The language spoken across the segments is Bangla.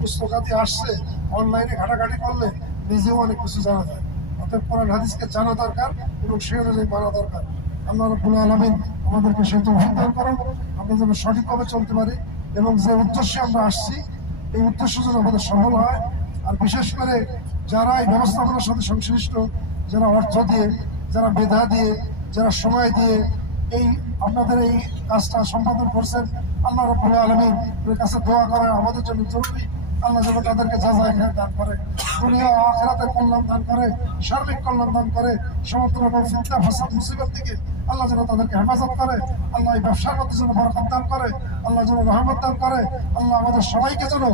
পুস্তকাদি আসছে, অনলাইনে ঘাটাঘাটি করলে নিজেও অনেক কিছু জানা যায়। অর্থাৎ কোরআন হাদিসকে জানা দরকার এবং সে অনুযায়ী মানা দরকার। আল্লাহ রব্বুল আলমিন আমাদেরকে সে তো দান করুন। আমরা যেন সঠিকভাবে চলতে পারি এবং যে উদ্দেশ্যে আমরা আসছি, এই উদ্দেশ্য যেন আমাদের সফল হয়। আর বিশেষ করে যারা এই ব্যবস্থাপনার সাথে সংশ্লিষ্ট, যারা অর্থ দিয়ে, যারা মেধা দিয়ে, যারা সময় দিয়ে এই আপনাদের এই কাজটা সম্পাদন করছেন, আল্লাহ রব্বুল আলমীর কাছে দোয়া করা আমাদের জন্য জরুরি। আল্লাহ যেন তাদেরকে যাচাই খায় দান করে, দুনিয়া আখেরাতে কল্যাণ দান করে, সার্বিক কল্যাণ দান করে সমস্ত রকম চিন্তা ফাসাদ মুসিবত থেকে আল্লাহ যেন তাদেরকে হেফাজত করে, আল্লাহ এই ব্যবসার মধ্যে যেন বরকত দান করে, আল্লাহ যেন রহমত দান করে, আল্লাহ আমাদের সবাইকে যেন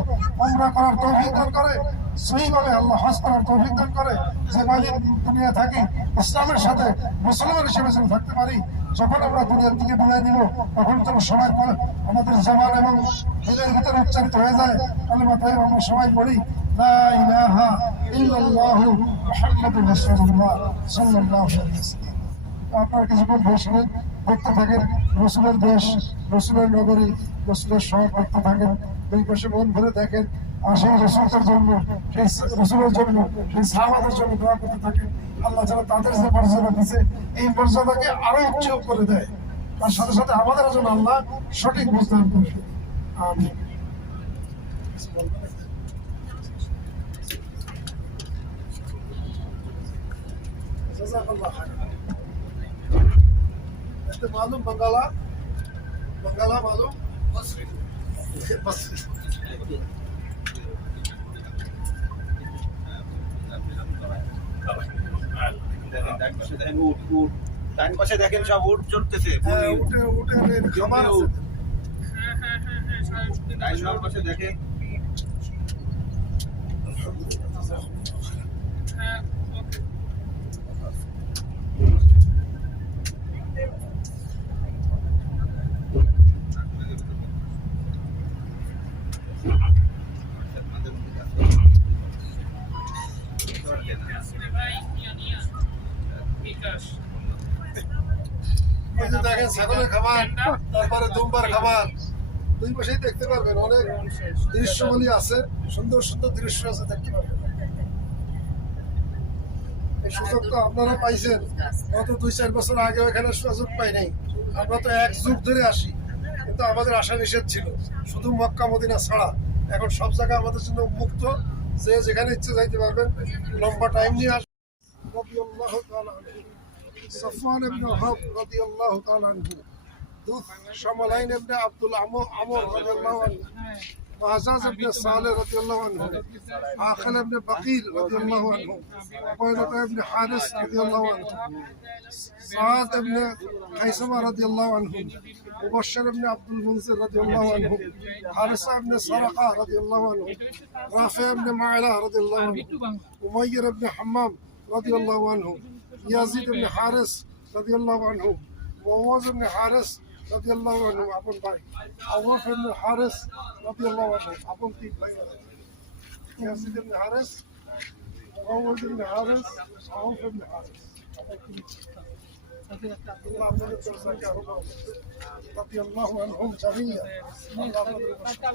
আমরা করার তৌফিক দান করে সেইভাবে আল্লাহ হজ করার তৌফিক দান করে, যে কয়দিন দুনিয়া থাকি, ইসলামের সাথে মুসলমান হিসেবে যেন থাকতে পারি যখন আমরা দুনিয়ার দিকে বিদায় নিব তখন যেন সবাই আমাদের জবান এবং হৃদয়ের ভিতরে উচ্চারিত হয়ে যায়। কালেমা তাই আমরা সবাই পড়ি লা আপনারা কিছুক্ষণ দেখতে থাকেন, রসুলের দেশ, রসুলের নগরী, রসুলের শহর দেখতে থাকেন, দুই পাশে মন ভরে দেখেন সেই রসুলদের জন্য সেই রসুলের জন্য সেই সাহাবাদের জন্য দোয়া করতে থাকে। আল্লাহ যেন তাদের যে মর্যাদা দিচ্ছে এই মর্যাদাকে আরও উচ্চ করে দেয়। তার সাথে সাথে আমাদের জন্য আল্লাহ সঠিক বুঝদান করে দেয়। আমি मालूम बंगाला बंगाला मालूम দেখেন উট উট ডান পাশে দেখেন সব উট চলতেছে হ্যাঁ উঠে। উঠে খামার উট ডান পাশে দেখেন এই যে দেখেন ছাগলের খাবার তারপরে দুম্বার খাবার দুই পাশেই দেখতে পারবেন অনেক দৃশ্যগুলি আছে, সুন্দর সুন্দর দৃশ্য আছে দেখতে পারবেন। সুযোগ তো আপনারা পাইছেন। গত দুই, চার বছর এখানে সুযোগ পাই নাই। আমরা তো এক যুগ ধরে আসি, কিন্তু আমাদের আশা নিষেধ ছিল। শুধু মক্কা, মদিনা ছাড়া। এখন সব জায়গা আমাদের জন্য মুক্ত। যে যেখানে ইচ্ছে যাইতে পারবেন, লম্বা টাইম নিয়ে আনহু। صفوان بن وهب رضي الله تعالى عنه دوث شمالين بن عبد العمر عمر رضي الله عنه وعزاز بن صالح رضي الله عنه عاقل بن بقيل رضي الله عنه عبيدة بن حارس رضي الله عنه سعاد بن خيسمة رضي الله عنه مبشر بن عبد المنذر رضي الله عنه حارثة بن سرقة رضي الله عنه رافع بن معلة رضي الله عنه أمير بن حمام رضي الله عنه يزيد بن حارس رضي الله عنه وعوز بن حارس رضي الله عنه ابو طيب. الباي عوف بن حارس رضي الله عنه ابو تيب يزيد بن حارس عوز بن حارس عوف بن حارس رضي الله عنهم جميعا. الله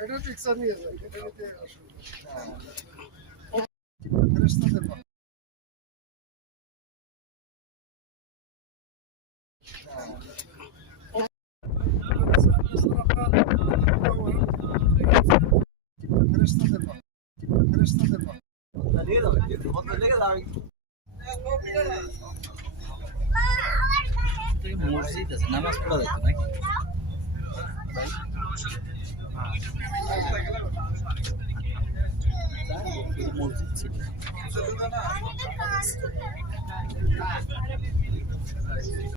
এটা পিকচার নিয়ে যান এটা নিতে মসজিদ আছে নামাজ পড়া যেত নাকি মসজিদ ছিল